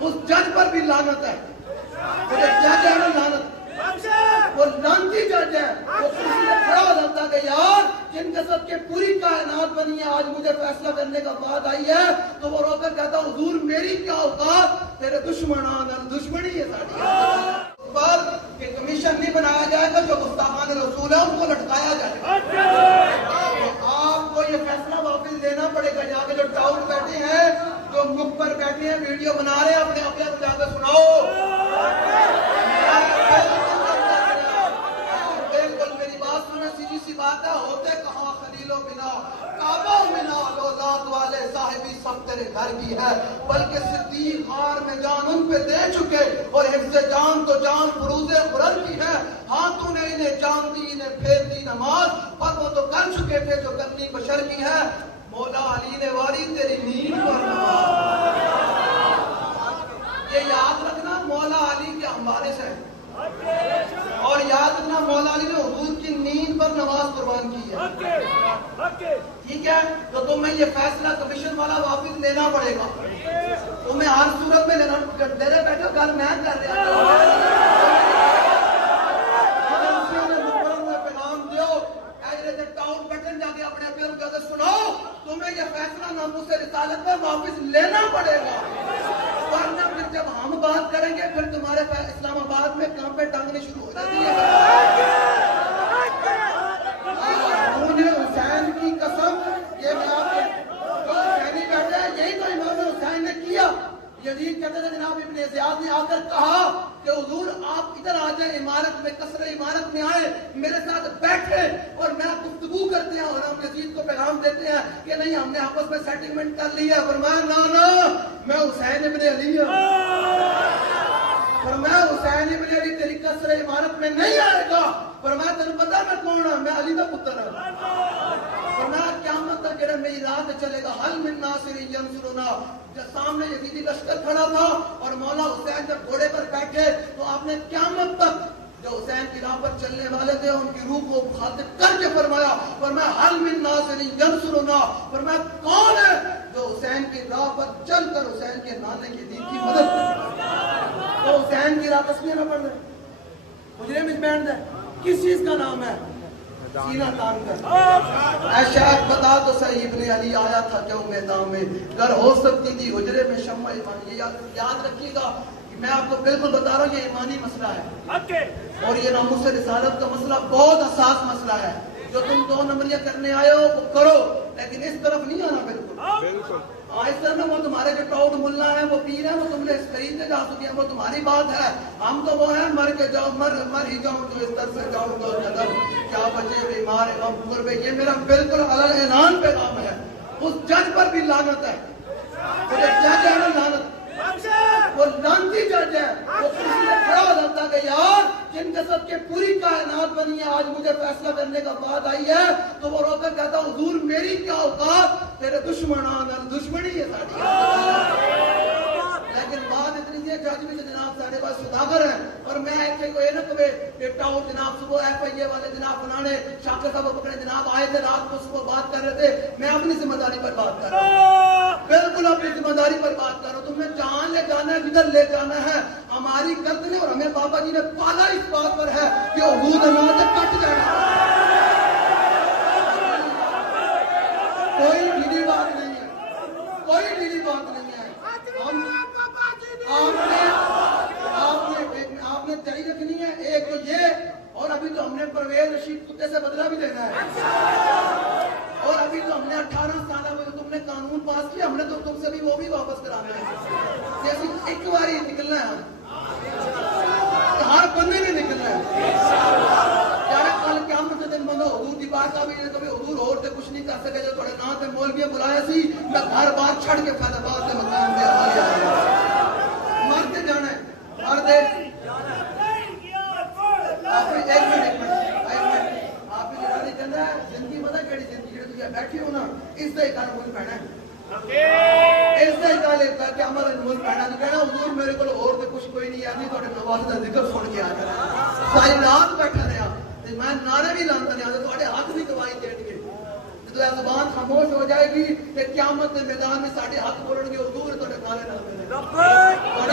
اس جج پر بھی لعنت ہے. وہ جج ہے نا لعنت، وہ لعنتی جج ہے. وہ کسی نے کھڑا ہو جاتا کہ یار جن کے سب کے پوری کائنات بنی ہے آج مجھے فیصلہ کرنے کا بات آئی ہے، تو وہ رو کر کہتا حضور میری کیا اوقات، تیرے دشمنان دشمنی ہے ساری بات کہ کمیشن نہیں بنایا جائے گا، جو گستاخان رسول ہے ان کو لٹکایا جائے گا. آپ کو یہ فیصلہ واپس لینا پڑے گا. یہاں کے جو ٹاؤٹ بیٹھے ہیں، جو مکھ پر بیٹھے ہیں، ویڈیو بنا رہے ہیں، اپنے اپنے کو جا کے سناؤ. بالکل میری بات سنیں، سیدھی سی بات ہے. ہوتے کہاں خلیل و بنا، کعبہ منا لو ذات والے صاحبی سب تیرے گھر کی ہے. بلکہ صدیق غار میں جان ان پہ دے چکے، اور حفظ جان تو جان فروز قرآن کی ہے. ہاتھوں نے انہیں جان دی، انہیں پھیر دی نماز، پر وہ تو کر چکے تھے جو کرنی بشر کی ہے. مولا علی نے واری تیری نیند پر نماز. یہ یاد رکھنا مولا علی کے ہموارث ہیں، اور یاد رکھنا مولا علی نے حضور کی نیند پر نماز قربان کی ہے. ٹھیک ہے، تو تمہیں یہ فیصلہ کمیشن والا واپس لینا پڑے گا. تمہیں ہر صورت میں لینا. میرے بیٹھے گھر میں کر رہا سناؤ، تمہیں یہ فیصلہ ناموس رسالت میں واپس لینا پڑے گا، ورنہ پھر جب ہم بات کریں گے پھر تمہارے اسلام آباد میں کام پہ ٹانگنے شروع ہو جاتی ہے. حسین کی قسم، یہ میں آپ حسینی بیٹھے ہیں، یہی تو امام حسین نے کیا. یزید کہتے تھے جناب ابن زیاد نے آ کر کہا کہ حضور آپ ادھر آ جائیں، عمارت میں قصر عمارت میں آئے، میرے ساتھ بیٹھے اور میں گفتگو کرتے ہیں، اور ہم یزید کو پیغام دیتے ہیں کہ نہیں ہم نے آپس میں سیٹلمنٹ کر لی ہے. فرمایا نا میں حسین ابن علی ہوں. فرمایا حسین ابن علی تیری قصر عمارت میں نہیں آئے گا. فرمایا تجھے پتا میں کون ہوں؟ میں علی کا پتر ہوں. فرمایا قیامت تک جب میری رات چلے گا حل من ناصر ینصرنا. جب سامنے یزیدی لشکر کھڑا تھا اور مولا حسین جب گھوڑے پر بیٹھے تو آپ نے قیامت تک جو حسین کی راہ پر چلنے والے تھے ان کی روح کو خاطب کر کے فرمایا حل من ناصر ینصرنا. فرمایا کون ہے جو حسین کی راہ پر چل کر حسین کے نانے کے دین کی مدد کرے. تو حسین کی راہ تسبیح نہ پڑھ رہے مجرم اس بینڈ ہے، کس چیز کا نام ہے؟ سینہ تان کر. اے شیخ بتا تو صحیح ابن علی آیا تھا کیوں میدان میں، گر ہو سکتی تھی حجرے میں شمع ایمان. یہ یاد رکھیے گا، میں آپ کو بالکل بتا رہا ہوں یہ ایمانی مسئلہ ہے، اور یہ ناموس رسالت کا مسئلہ بہت حساس مسئلہ ہے. جو تم 2 نمبریاں کرنے آئے ہو وہ کرو، لیکن اس طرف نہیں آنا. بالکل اس طرح میں وہ تمہارے جو ٹاؤٹ ملا ہے وہ پیر ہے، وہ تم نے خریدنے جا چکے ہیں، وہ تمہاری بات ہے. ہم تو وہ ہیں مر کے جاؤ، مر ہی جاؤں جو اس طرح سے جاؤں گا قدم کیا بچے بیمار غم قربے. یہ میرا بالکل علل اعلان پیغام ہے. اس جج پر بھی لعنت ہے. وہ جج ہے نا لعنت، وہ لعنتی جج ہے. وہ کسی نے کھڑا ہو جاتا کہ یار جن کے سب کے پوری کائنات بنی ہے آج مجھے فیصلہ کرنے کا بات آئی ہے، تو وہ رو کر کہتا حضور میری کیا اوقات، تیرے دشمنان دشمنی ہے ساری. لیکن بات اتنی ہے جج بھی جناب سارے پاس صداگر ہیں، اور میں ایسے کوئی نہ کہ ٹاؤن جناب صبح ایف آئی اے والے جناب بنانے شاکر صاحب پکڑے جناب آئے تھے رات کو صبح بات کر رہے تھے. میں اپنی ذمہ داری پر بات کر رہا ہوں، بالکل اپنی ذمہ داری پر بات کر رہا ہوں. تمہیں جہاں لے جانا ہے جدھر لے جانا ہے ہماری گردن ہے، اور ہمیں بابا جی نے پالا اس بات پر ہے کہ حدود ہمارے کٹ جانا. کوئی ڈھیلی بات نہیں ہے، کوئی ڈھیلی بات نہیں ہے. آپ نے تیاری رکھنی ہے. ایک تو یہ، اور ابھی تو ہم نے پرویز رشید کتے سے بدلہ بھی دینا ہے، اور ابھی تو ہم نے 18 سالہ میں تم نے قانون پاس کیا، ہم نے تو تم سے بھی وہ بھی واپس کرانا ہے. جیسے ایک بار ہی نکلنا ہے، ہم ہر بندے میں نکلنا ہے. یار کل قیامت کے دن بندو حضور دی بات آوی نے کبھی حضور اور تے کچھ نہیں کر سکے جو تھوڑے نا تے مولوی بلایا سی. میں گھر بار چھڑ کے فیض آباد کے مقام پہ آیا مرتے جانا ہے. مر دے آپ نے ایک منٹ آپ نے جنانی کہنا ہے زندگی پتہ کیڑی زندگی تھی بیٹھی ہو نا اس دا ہی کل مجھ پہنا ہے، اس دا ہی کل ایک کہ عمل مجھ پہنا ہے. کہنا حضور میرے کو اور تے کچھ کوئی نہیں ہے، نہیں تھوڑے نواز دا ذکر سن کے آ جانا. ساری رات بیٹھا رہا میں نعرے بھی لاتا نہیں آتا، تھوڑے ہاتھ بھی گواہی دین گے. جب یہ زبان خاموش ہو جائے گی تو قیامت کے میدان میں ساڑھے ہاتھ بولن گے حضور تھوڑے نعرے لا دے.